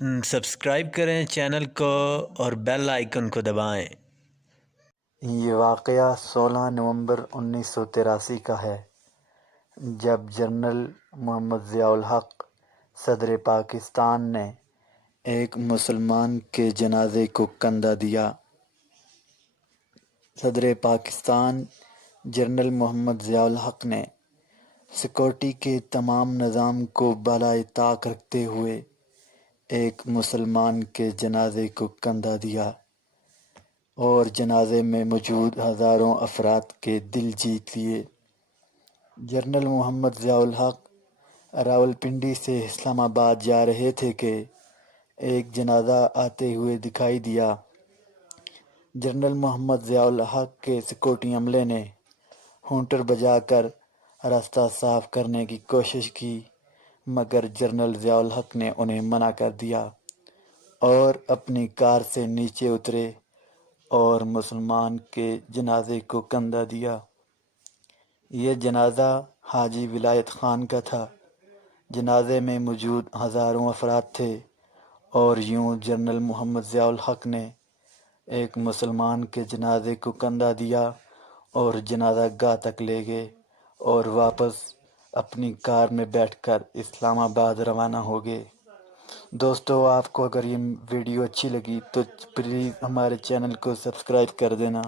Subscribe کریں channel کو اور بیل آئیکن کو دبائیں۔ یہ واقعہ 16 نومبر 1983 کا ہے جب جنرل محمد ضیاء الحق صدر پاکستان نے ایک مسلمان کے جنازے کو کندھا دیا۔ صدر پاکستان جنرل محمد ضیاء الحق نے سیکورٹی کے تمام نظام کو بالائے طاق رکھتے ہوئے ایک مسلمان کے جنازے کو کندھا دیا اور جنازے میں موجود ہزاروں افراد کے دل جیت لیے۔ جنرل محمد ضیاء الحق راولپنڈی سے اسلام آباد جا رہے تھے کہ ایک جنازہ آتے ہوئے دکھائی دیا۔ جنرل محمد ضیاء الحق کے سیکورٹی عملے نے ہونٹر بجا کر راستہ صاف کرنے کی کوشش کی، مگر جنرل ضیاء الحق نے انہیں منع کر دیا اور اپنی کار سے نیچے اترے اور مسلمان کے جنازے کو کندھا دیا۔ یہ جنازہ حاجی ولایت خان کا تھا۔ جنازے میں موجود ہزاروں افراد تھے اور یوں جنرل محمد ضیاء الحق نے ایک مسلمان کے جنازے کو کندھا دیا اور جنازہ گاہ تک لے گئے اور واپس اپنی کار میں بیٹھ کر اسلام آباد روانہ ہو گئے۔ دوستو، آپ کو اگر یہ ویڈیو اچھی لگی تو پلیز ہمارے چینل کو سبسکرائب کر دینا۔